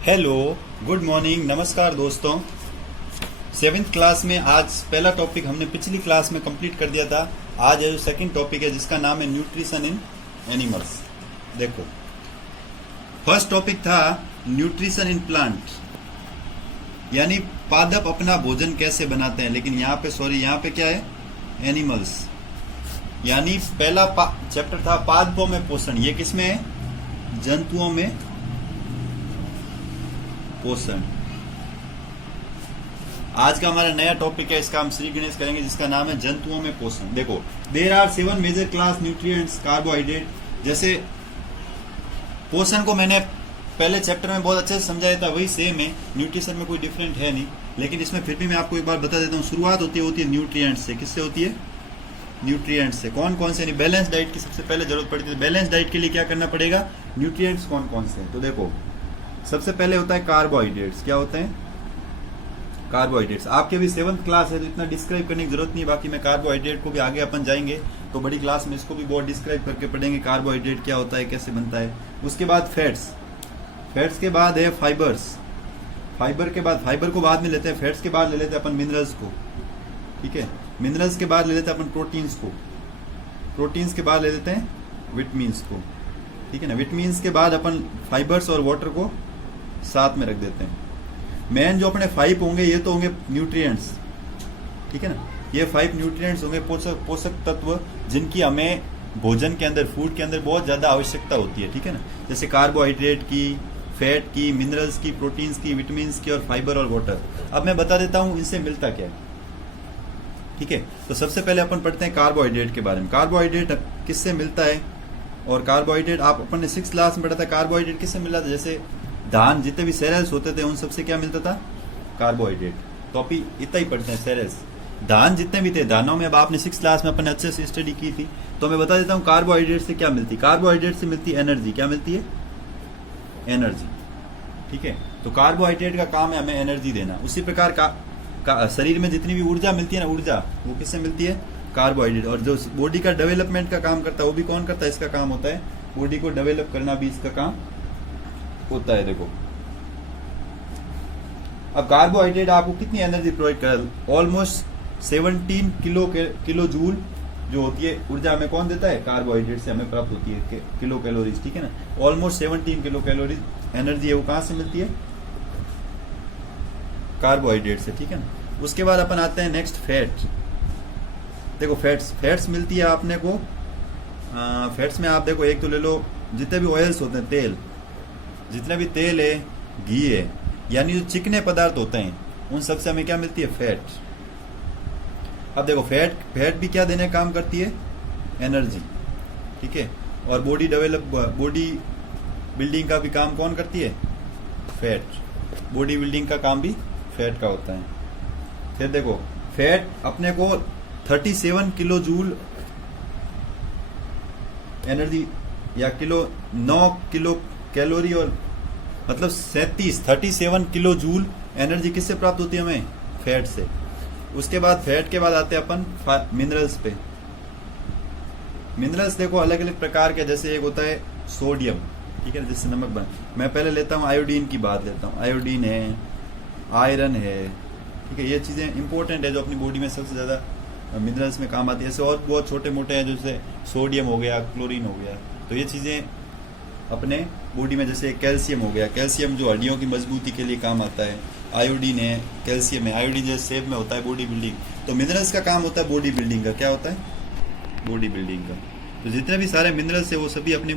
Hello, good morning, नमस्कार दोस्तों। 7th class में आज पहला टॉपिक हमने पिछली क्लास में कंप्लीट कर दिया था। आज जो सेकंड टॉपिक है जिसका नाम है न्यूट्रिशन इन एनिमल्स। देखो, फर्स्ट टॉपिक था न्यूट्रिशन इन प्लांट, यानी पादप अपना भोजन कैसे बनाते हैं। लेकिन यहाँ पे क्या है, एनिमल्स। यानी पहला चैप्टर था पादपों में पोषण। ये किसमें है, जंतुओं में पोषण। आज का हमारा नया टॉपिक है, इसका हम श्री गणेश करेंगे, जिसका नाम है जंतुओं में पोषण। देखो, there are 7 major class nutrients carbohydrate. जैसे पोषण को मैंने पहले चैप्टर में बहुत अच्छे से समझाया था, वही सेम है, न्यूट्रिशन में कोई डिफरेंट है नहीं। लेकिन इसमें फिर भी मैं आपको एक बार बता देता हूँ। शुरुआत होती है न्यूट्रिएंट्स से। किससे होती है, न्यूट्रिएंट्स से। कौन कौन से, नहीं, बैलेंस डाइट की सबसे पहले जरूरत पड़ती है। बैलेंस डाइट के लिए क्या करना पड़ेगा, न्यूट्रिएंट्स कौन कौन से। तो देखो, सबसे पहले होता है कार्बोहाइड्रेट्स। क्या होते हैं, कार्बोहाइड्रेट्स। आपके भी 7th क्लास है तो इतना डिस्क्राइब करने की जरूरत नहीं है। बाकी मैं कार्बोहाइड्रेट को भी आगे अपन जाएंगे तो बड़ी क्लास में इसको भी बहुत डिस्क्राइब करके पढ़ेंगे, कार्बोहाइड्रेट क्या होता है, कैसे बनता है। उसके बाद फैट्स, फैट्स के बाद है फाइबर्स, फाइबर के बाद, फाइबर को बाद में लेते हैं, फैट्स के बाद ले लेते हैं अपन मिनरल्स को, ठीक है। मिनरल्स के बाद ले लेते हैं अपन प्रोटीन्स को, प्रोटीन्स के बाद ले लेते हैं विटामिन्स को, ठीक है ना। विटामिन्स के बाद अपन फाइबर्स और वाटर को साथ में रख देते हैं। मेन जो अपने 5 होंगे, ये तो होंगे न्यूट्रिएंट्स, ठीक है ना। ये 5 न्यूट्रिएंट्स होंगे, पोषक तत्व, जिनकी हमें भोजन के अंदर, फूड के अंदर बहुत ज्यादा आवश्यकता होती है, ठीक है ना। जैसे कार्बोहाइड्रेट की, फैट की, मिनरल्स की, प्रोटीन्स की, विटामिन्स की और फाइबर और वाटर। अब मैं बता देता हूं इनसे मिलता क्या है, ठीक है। तो सबसे पहले अपन पढ़ते हैं कार्बोहाइड्रेट के बारे में। कार्बोहाइड्रेट किससे मिलता है, और कार्बोहाइड्रेट आप अपन ने 6th क्लास में पढ़ा था। कार्बोहाइड्रेट किससे मिला था, जैसे धान, जितने भी सेरेल्स होते थे उन सबसे क्या मिलता था, कार्बोहाइड्रेट। तो अभी इतना ही पढ़ते हैं, सेरेल्स, धान जितने भी थे, धानों में। अब आपने 6th क्लास में अपन अच्छे से स्टडी की थी, तो मैं बता देता हूँ कार्बोहाइड्रेट से क्या मिलती है। कार्बोहाइड्रेट से मिलती है एनर्जी। क्या मिलती है, एनर्जी, ठीक है। तो कार्बोहाइड्रेट का काम है हमें एनर्जी देना। उसी प्रकार का शरीर में जितनी भी ऊर्जा मिलती है ना, ऊर्जा, वो किससे मिलती है, कार्बोहाइड्रेट। और जो बॉडी का डेवलपमेंट का काम करता है, वो भी कौन करता है, इसका काम होता है बॉडी को डेवलप करना भी इसका काम होता है। देखो, अब कार्बोहाइड्रेट आपको कितनी एनर्जी प्रोवाइड कर, ऑलमोस्ट 17 किलो जूल जो होती है ऊर्जा हमें कौन देता है, कार्बोहाइड्रेट से हमें प्राप्त होती है, किलो कैलोरीज, ठीक है ना। ऑलमोस्ट 17 किलो कैलोरीज एनर्जी है, वो कहां से मिलती है, कार्बोहाइड्रेट से, ठीक है ना। उसके बाद अपन आते हैं नेक्स्ट, फैट। देखो, फैट्स मिलती है आपने को, फैट्स में आप देखो, एक तो ले लो, जितने भी ऑयल्स होते हैं, तेल, जितने भी तेल है, घी है, यानी जो चिकने पदार्थ होते हैं, उन सबसे हमें क्या मिलती है, फैट। अब देखो, फैट भी क्या देने का काम करती है, एनर्जी, ठीक है। और बॉडी बिल्डिंग का भी काम कौन करती है, फैट। बॉडी बिल्डिंग का काम भी फैट का होता है। फिर देखो, फैट अपने को 37 किलो जूल एनर्जी, या 9 किलो कैलोरी, और मतलब 37 किलो जूल एनर्जी किससे प्राप्त होती है हमें, फैट से। उसके बाद फैट के बाद आते हैं अपन मिनरल्स पे। मिनरल्स देखो अलग अलग प्रकार के, जैसे एक होता है सोडियम, ठीक है, जिससे नमक बन। मैं पहले लेता हूँ आयोडीन की बात लेता हूँ। आयोडीन है, आयरन है, ठीक है। ये चीजें इंपॉर्टेंट है जो अपनी बॉडी में सबसे ज्यादा मिनरल्स में काम आती है। ऐसे और बहुत छोटे मोटे हैं, जैसे सोडियम हो गया, क्लोरीन हो गया। तो ये चीजें अपने बॉडी में, जैसे कैल्शियम हो गया, कैल्शियम जो हड्डियों की मजबूती के लिए काम आता है। आयोडीन है, कैल्शियम है। आयोडीन जैसे सेब में होता है बॉडी बिल्डिंग, तो मिनरल्स का काम होता है बॉडी बिल्डिंग का। क्या होता है, बॉडी बिल्डिंग का। तो जितने भी सारे मिनरल्स है वो सभी अपनी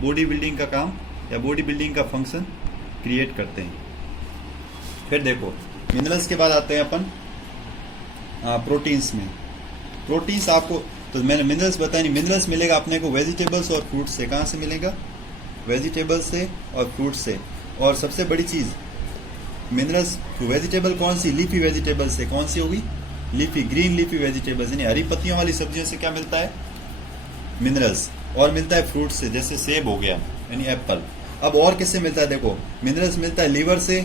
बॉडी बिल्डिंग का काम या बॉडी बिल्डिंग का फंक्शन क्रिएट करते हैं। फिर देखो, मिनरल्स के बाद आते हैं अपन प्रोटीन्स में। प्रोटीन्स आपको, तो मैंने मिनरल्स बताया नहीं, मिनरल्स मिलेगा अपने को वेजिटेबल्स और फ्रूट से। कहाँ से मिलेगा, वेजिटेबल्स से और फ्रूट से। और सबसे बड़ी चीज, मिनरल्स, वेजिटेबल कौन सी, लीफी वेजिटेबल से। कौन सी होगी, लीफी, ग्रीन लीफी वेजिटेबल्स, यानी हरी पत्तियों वाली सब्जियों से क्या मिलता है, मिनरल्स। और मिलता है फ्रूट से, जैसे सेब हो गया, यानी एप्पल। अब और किससे मिलता है, देखो, मिनरल्स मिलता है लीवर से,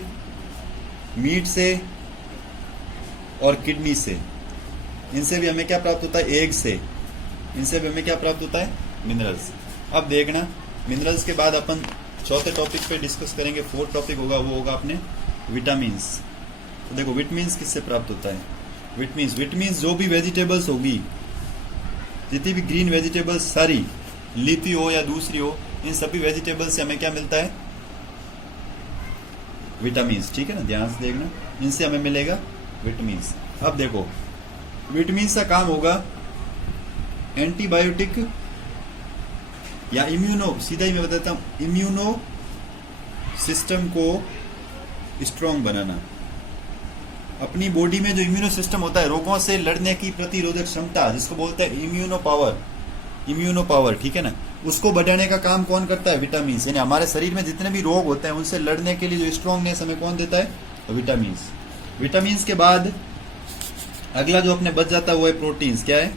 मीट से और किडनी से। इनसे भी हमें क्या प्राप्त होता है, एग से। इनसे भी हमें क्या प्राप्त होता है, मिनरल्स। अब देखना, मिनरल्स के बाद अपन चौथे टॉपिक पे डिस्कस करेंगे। फोर्थ टॉपिक होगा वो होगा अपने विटामिन्स। तो देखो विटामिन्स किससे प्राप्त होता है? विटामिन्स जो भी वेजिटेबल्स होगी, जितनी भी ग्रीन वेजिटेबल्स सारी, लीफी हो या दूसरी हो, इन सभी वेजिटेबल्स से हमें क्या मिलता है? विटामिन्स। ठीक है ना, ध्यान से देखना, इनसे हमें मिलेगा विटामिन्स। अब देखो विटामिन्स का काम होगा एंटीबायोटिक या इम्यूनो, सीधा ही मैं बताता हूं, इम्यूनो सिस्टम को स्ट्रांग बनाना। अपनी बॉडी में जो इम्यूनो सिस्टम होता है, रोगों से लड़ने की प्रतिरोधक क्षमता, जिसको बोलते हैं इम्यूनो पावर, ठीक है ना, उसको बढ़ाने का काम कौन करता है? विटामिन्स। यानी हमारे शरीर में जितने भी रोग होते हैं उनसे लड़ने के लिए जो स्ट्रांगनेस हमें कौन देता है? विटामिन्स। विटामिन्स के बाद अगला जो अपने बच जाता है वो है प्रोटीन्स। क्या है?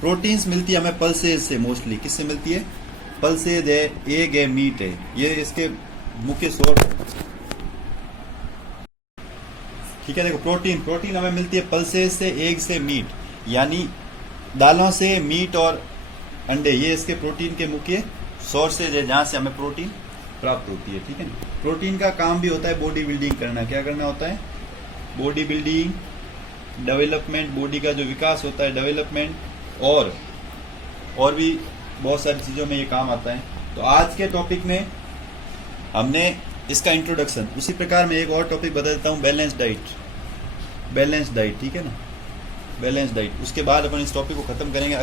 प्रोटीन्स मिलती है हमें पल्सेज से, मोस्टली किससे मिलती है? पल्सेज है, एग है, मीट है, ये इसके मुख्य सोर्स। ठीक है, देखो प्रोटीन हमें मिलती है पल्सेज से, एग से, मीट, यानी दालों से, मीट और अंडे, ये इसके प्रोटीन के मुख्य सोर्सेज है जहां से हमें प्रोटीन प्राप्त होती है। ठीक है ना, प्रोटीन का काम भी होता है बॉडी बिल्डिंग करना। क्या करना होता है? बॉडी बिल्डिंग, डेवलपमेंट, बॉडी का जो विकास होता है, डेवलपमेंट, और भी बहुत सारी चीजों में ये काम आता है। तो आज के टॉपिक में हमने इसका इंट्रोडक्शन, उसी प्रकार मैं एक और टॉपिक बता देता हूँ, बैलेंस डाइट। ठीक है ना, बैलेंस डाइट। उसके बाद अपन इस टॉपिक को खत्म करेंगे।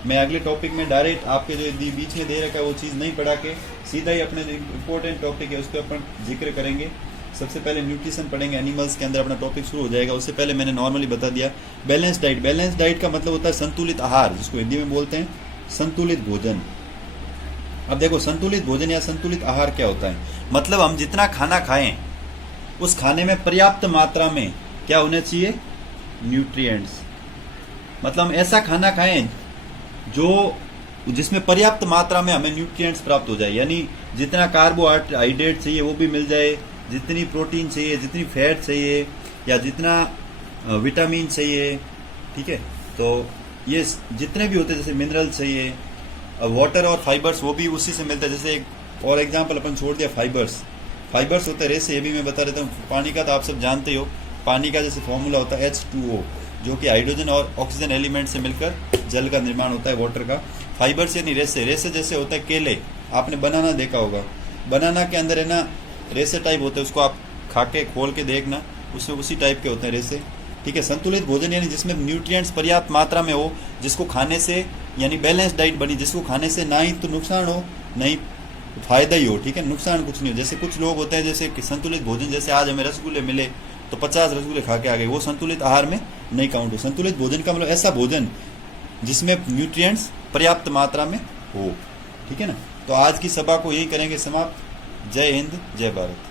मैं अगले टॉपिक में डायरेक्ट आपके जो बीच में दे रखा है वो चीज़ नहीं पढ़ा के सीधा ही अपने जो इम्पोर्टेंट टॉपिक है उस पर अपन जिक्र करेंगे। सबसे पहले न्यूट्रिशन पढ़ेंगे, एनिमल्स के अंदर अपना टॉपिक शुरू हो जाएगा। उससे पहले मैंने नॉर्मली बता दिया बैलेंस डाइट का मतलब होता है संतुलित आहार, जिसको हिंदी में बोलते हैं संतुलित भोजन। अब देखो संतुलित भोजन या संतुलित आहार क्या होता है? मतलब हम जितना खाना खाएं उस खाने में पर्याप्त मात्रा में क्या होना चाहिए? न्यूट्रिएंट्स। मतलब हम ऐसा खाना खाएं जिसमें पर्याप्त मात्रा में हमें न्यूट्रिएंट्स प्राप्त हो जाए, यानी जितना कार्बोहाइड्रेट चाहिए वो भी मिल जाए, जितनी प्रोटीन चाहिए, जितनी फैट चाहिए, या जितना विटामिन चाहिए। ठीक है, तो ये जितने भी होते हैं, जैसे मिनरल चाहिए, वाटर और फाइबर्स, वो भी उसी से मिलता है। जैसे एक और एग्जांपल अपन छोड़ दिया, फाइबर्स होते हैं रेसे, ये भी मैं बता देता हूँ। पानी का तो आप सब जानते हो, पानी का जैसे फॉर्मूला होता है H2O, जो कि हाइड्रोजन और ऑक्सीजन एलिमेंट से मिलकर जल का निर्माण होता है, वाटर का। फाइबर्स यानी रेसे जैसे होता है केले, आपने बनाना देखा होगा, बनाना के अंदर है ना रेसे टाइप होते हैं, उसको आप खा के खोल के देखना, उसमें उसी टाइप के होते हैं रेसे। ठीक है, संतुलित भोजन यानी जिसमें न्यूट्रिएंट्स पर्याप्त मात्रा में हो, जिसको खाने से, यानी बैलेंस डाइट बनी, जिसको खाने से ना ही तो नुकसान हो, नहीं फायदा ही हो। ठीक है, नुकसान कुछ नहीं हो। जैसे कुछ लोग होते हैं, जैसे कि संतुलित भोजन, जैसे आज हमें रसगुल्ले मिले तो 50 रसगुल्ले खा के आ गए, वो संतुलित आहार में नहीं काउंट हो। संतुलित भोजन का मतलब ऐसा भोजन जिसमें न्यूट्रिएंट्स पर्याप्त मात्रा में हो। ठीक है ना, तो आज की सभा को यही करेंगे समाप्त। जय हिंद, जय भारत।